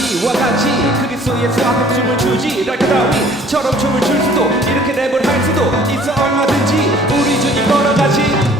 이와 같이 그리스도에서 앞에 춤을 추지. 랄까 다위처럼 춤을 출 수도. 이렇게 랩을 할 수도. 있어 얼마든지. 우리 주님 걸어가시